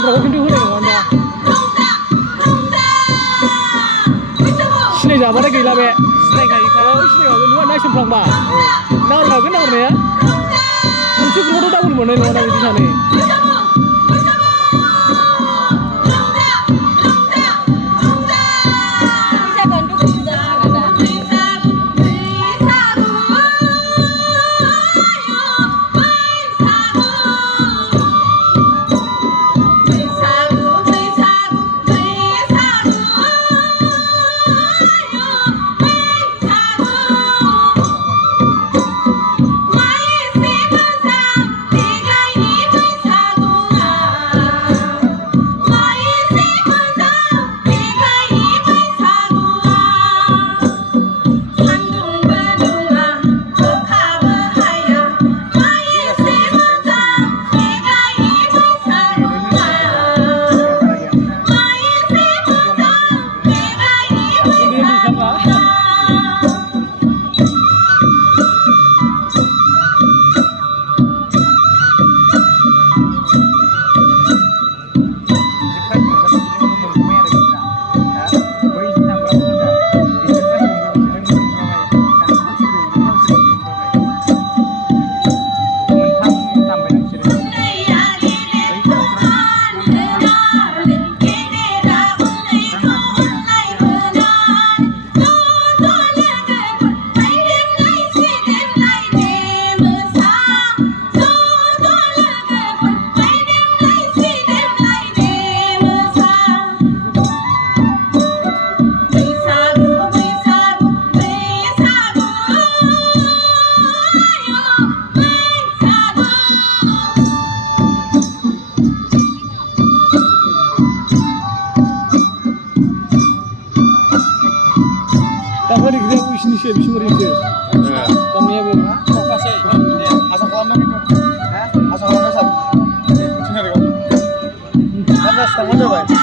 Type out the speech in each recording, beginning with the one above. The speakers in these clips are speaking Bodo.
सिगांफ्राव खिन्थु होनाय नङा सिनाय जाबाथाय गैला बे सिनायखागोन नङा नायसनफ्लांबा नाहरखागोन नाहरनाया मोनसे ग्रुपआवथ' डाबल मोननाय नङा ना बिदि सानै Bisa merintih. Kami ya belum. Kasih. Asal kelamnya gitu. Asal kelamnya satu. Sini deh kau. Ada setengah dua ya.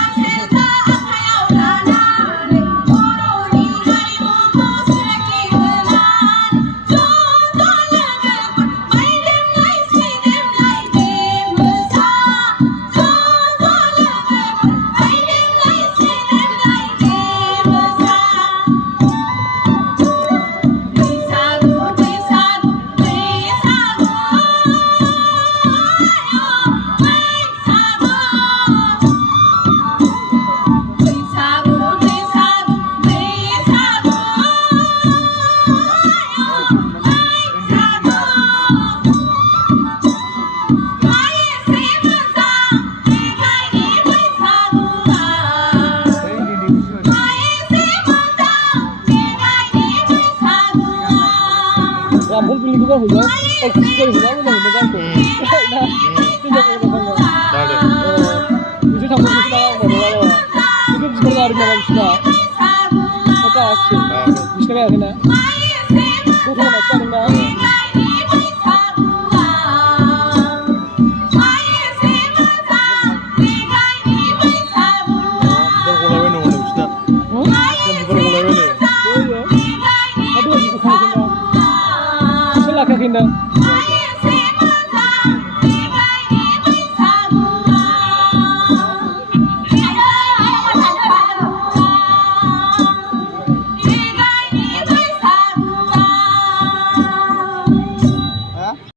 Rampung pilih juga hujan, sekali hujan udah mengganggu. Nah, tidak ada. Itu sampai kita baru itu sebenarnya hari malam sudah. Apa aksi? Bisa nggak kena?